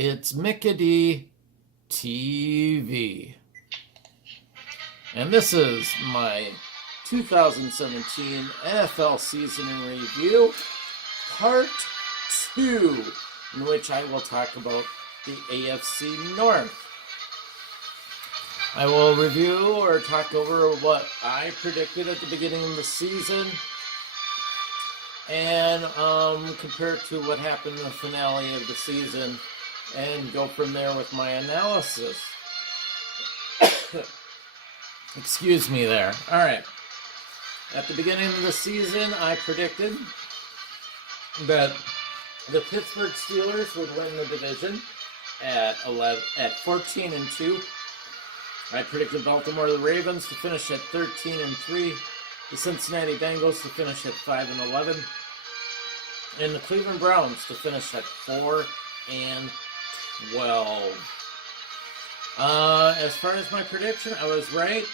It's Mickey TV. And this is my 2017 NFL season in review, part 2, in which I will talk about the AFC North. I will review or talk over what I predicted at the beginning of the season and compare it to what happened in the finale of the season and go from there with my analysis. Excuse me there. All right. At the beginning of the season, I predicted that the Pittsburgh Steelers would win the division at 14-2. I predicted Baltimore the Ravens to finish at 13-3, the Cincinnati Bengals to finish at 5-11, and the Cleveland Browns to finish at 4-12. As far as my prediction, I was right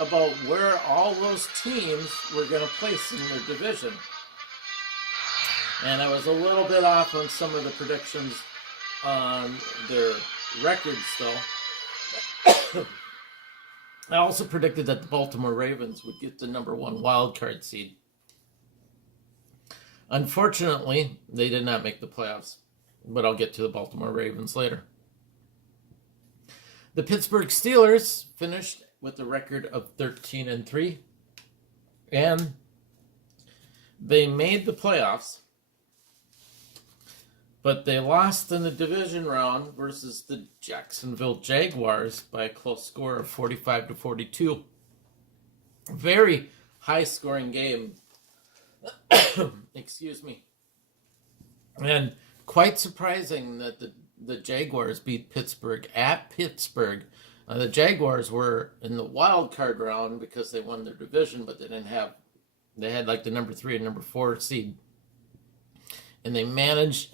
about where all those teams were going to place in their division. And I was a little bit off on some of the predictions on their records, though. I also predicted that the Baltimore Ravens would get the number 1 wild card seed. Unfortunately, they did not make the playoffs, but I'll get to the Baltimore Ravens later. The Pittsburgh Steelers finished with a record of 13-3, and they made the playoffs, but they lost in the division round versus the Jacksonville Jaguars by a close score of 45-42. Very high-scoring game. Excuse me. And quite surprising that the Jaguars beat Pittsburgh at Pittsburgh. The Jaguars were in the wild card round because they won their division, but they had like the number 3 and number 4 seed. And they managed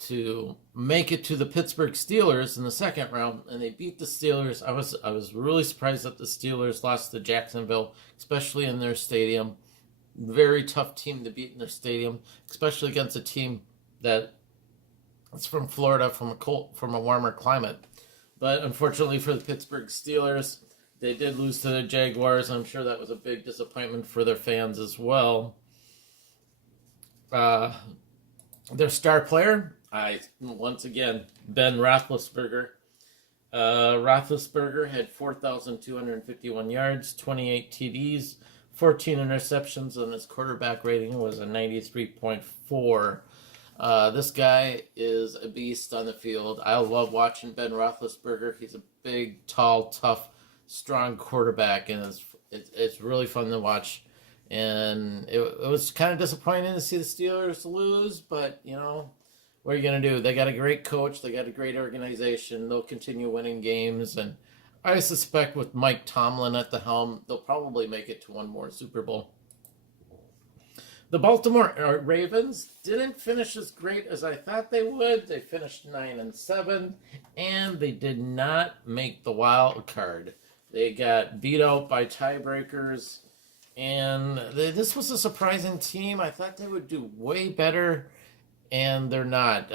to make it to the Pittsburgh Steelers in the second round, and they beat the Steelers. I was really surprised that the Steelers lost to Jacksonville, especially in their stadium. Very tough team to beat in their stadium, especially against a team that is from Florida, from a warmer climate. But unfortunately for the Pittsburgh Steelers, they did lose to the Jaguars. I'm sure that was a big disappointment for their fans as well. Their star player, once again, Ben Roethlisberger. Roethlisberger had 4,251 yards, 28 TDs, 14 interceptions, and his quarterback rating was a 93.4. This guy is a beast on the field. I love watching Ben Roethlisberger. He's a big, tall, tough, strong quarterback, and it's really fun to watch. And it was kind of disappointing to see the Steelers lose, but, you know, what are you going to do? They got a great coach. They got a great organization. They'll continue winning games, and I suspect with Mike Tomlin at the helm, they'll probably make it to one more Super Bowl. The Baltimore Ravens didn't finish as great as I thought they would. They finished 9-7, and they did not make the wild card. They got beat out by tiebreakers, and this was a surprising team. I thought they would do way better, and they're not.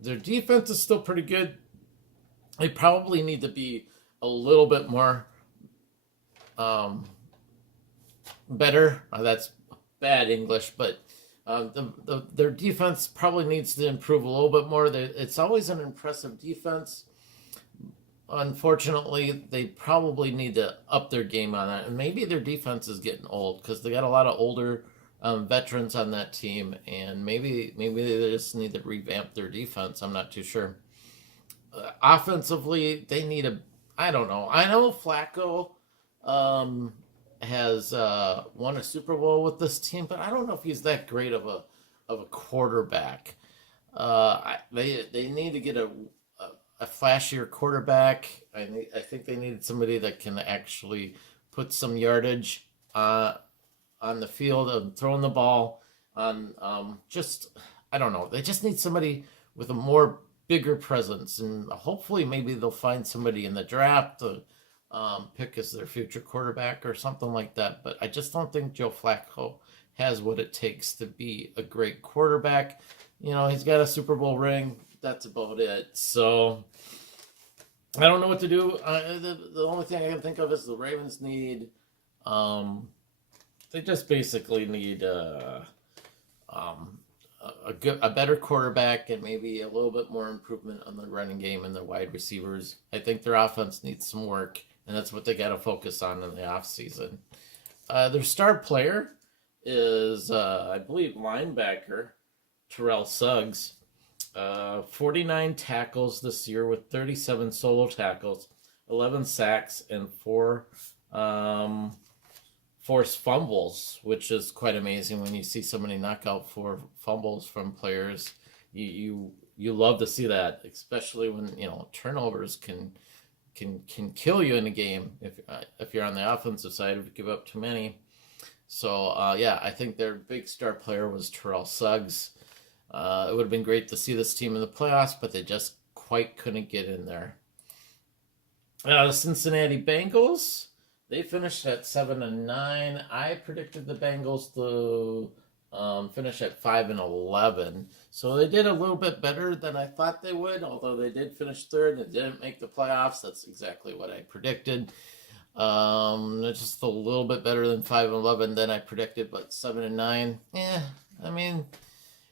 Their defense is still pretty good. They probably need to be a little bit more better. That's bad English, but their defense probably needs to improve a little bit more. It's always an impressive defense. Unfortunately, they probably need to up their game on that, and maybe their defense is getting old because they got a lot of older veterans on that team, and maybe they just need to revamp their defense. I'm not too sure. Offensively, they need I don't know. I know Flacco has won a Super Bowl with this team, but I don't know if he's that great of a quarterback. They need to get a flashier quarterback. I think they needed somebody that can actually put some yardage on the field and throwing the ball on. I don't know. They just need somebody with a more bigger presence, and hopefully maybe they'll find somebody in the draft to pick as their future quarterback or something like that. But I just don't think Joe Flacco has what it takes to be a great quarterback. You know, he's got a Super Bowl ring, that's about it. So I don't know what to do. The only thing I can think of is the Ravens need. They just basically need a better quarterback and maybe a little bit more improvement on the running game and their wide receivers. I think their offense needs some work, and that's what they got to focus on in the offseason. Their star player is, I believe, linebacker Terrell Suggs. 49 tackles this year with 37 solo tackles, 11 sacks, and 4 forced fumbles, which is quite amazing when you see somebody knock out 4 fumbles from players. You love to see that, especially when turnovers can kill you in a game if you're on the offensive side if you give up too many. So I think their big star player was Terrell Suggs. It would have been great to see this team in the playoffs, but they just quite couldn't get in there. The Cincinnati Bengals, they finished at 7-9. I predicted the Bengals to finish at 5-11. So they did a little bit better than I thought they would, although they did finish third and didn't make the playoffs. That's exactly what I predicted. Just a little bit better than 5-11 than I predicted, but 7-9. I mean,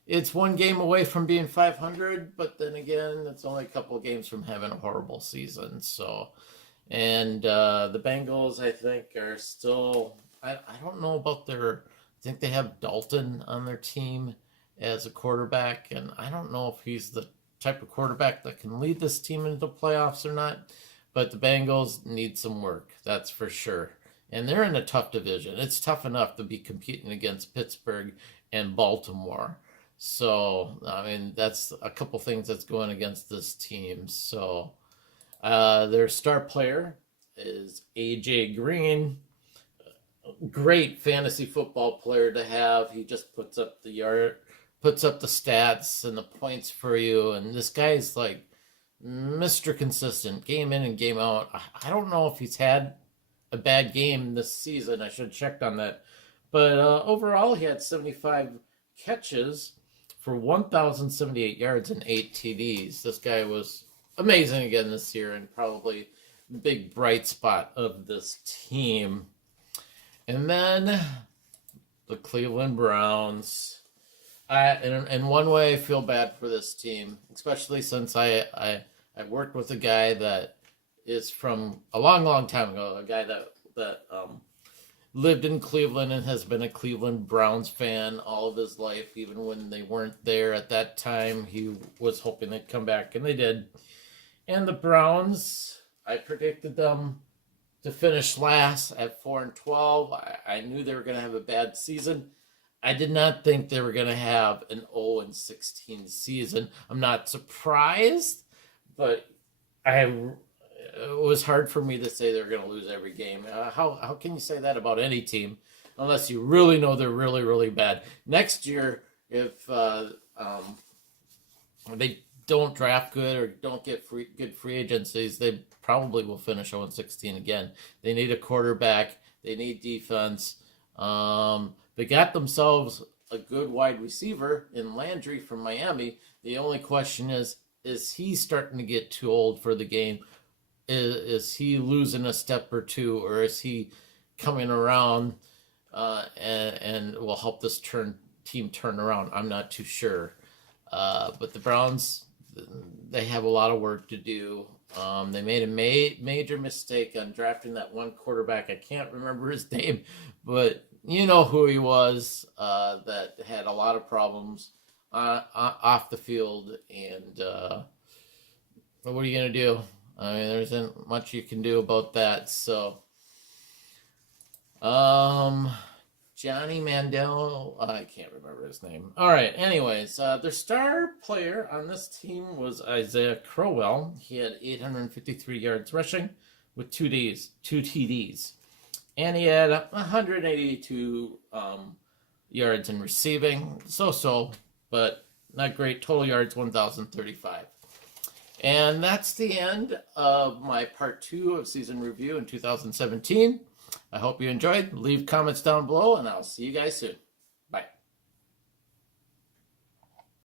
it's one game away from being 500, but then again, it's only a couple of games from having a horrible season. So, and the Bengals, I think, are still. I don't know about their. I think they have Dalton on their team as a quarterback, and I don't know if he's the type of quarterback that can lead this team into the playoffs or not. But the Bengals need some work, that's for sure. And they're in a tough division. It's tough enough to be competing against Pittsburgh and Baltimore. So, I mean, that's a couple things that's going against this team. So, their star player is A.J. Green. Great fantasy football player to have. He just puts up the stats and the points for you. And this guy's like Mr. Consistent, game in and game out. I don't know if he's had a bad game this season. I should have checked on that. But overall, he had 75 catches for 1,078 yards and 8 TDs. This guy was amazing again this year and probably the big bright spot of this team. And then the Cleveland Browns. In one way, I feel bad for this team, especially since I worked with a guy that is from a long, long time ago, a guy that lived in Cleveland and has been a Cleveland Browns fan all of his life. Even when they weren't there at that time, he was hoping they'd come back, and they did. And the Browns, I predicted them to finish last at 4-12. I knew they were going to have a bad season. I did not think they were going to have an 0-16 season. I'm not surprised, but it was hard for me to say they're going to lose every game. How can you say that about any team unless you really know they're really, really bad? Next year, if they don't draft good or don't get good free agencies, they probably will finish 0-16 again. They need a quarterback. They need defense. They got themselves a good wide receiver in Landry from Miami. The only question is he starting to get too old for the game? Is he losing a step or two, or is he coming around and will help this team turn around? I'm not too sure. But the Browns, they have a lot of work to do. They made a major mistake on drafting that one quarterback. I can't remember his name, but you know who he was, that had a lot of problems off the field. And what are you going to do? I mean, there isn't much you can do about that. So, Johnny Mandel, I can't remember his name. All right, anyways, their star player on this team was Isaiah Crowell. He had 853 yards rushing with 2 TDs. And he had 182 yards in receiving. So, but not great. Total yards, 1,035. And that's the end of my part 2 of season review in 2017. I hope you enjoyed. Leave comments down below, and I'll see you guys soon.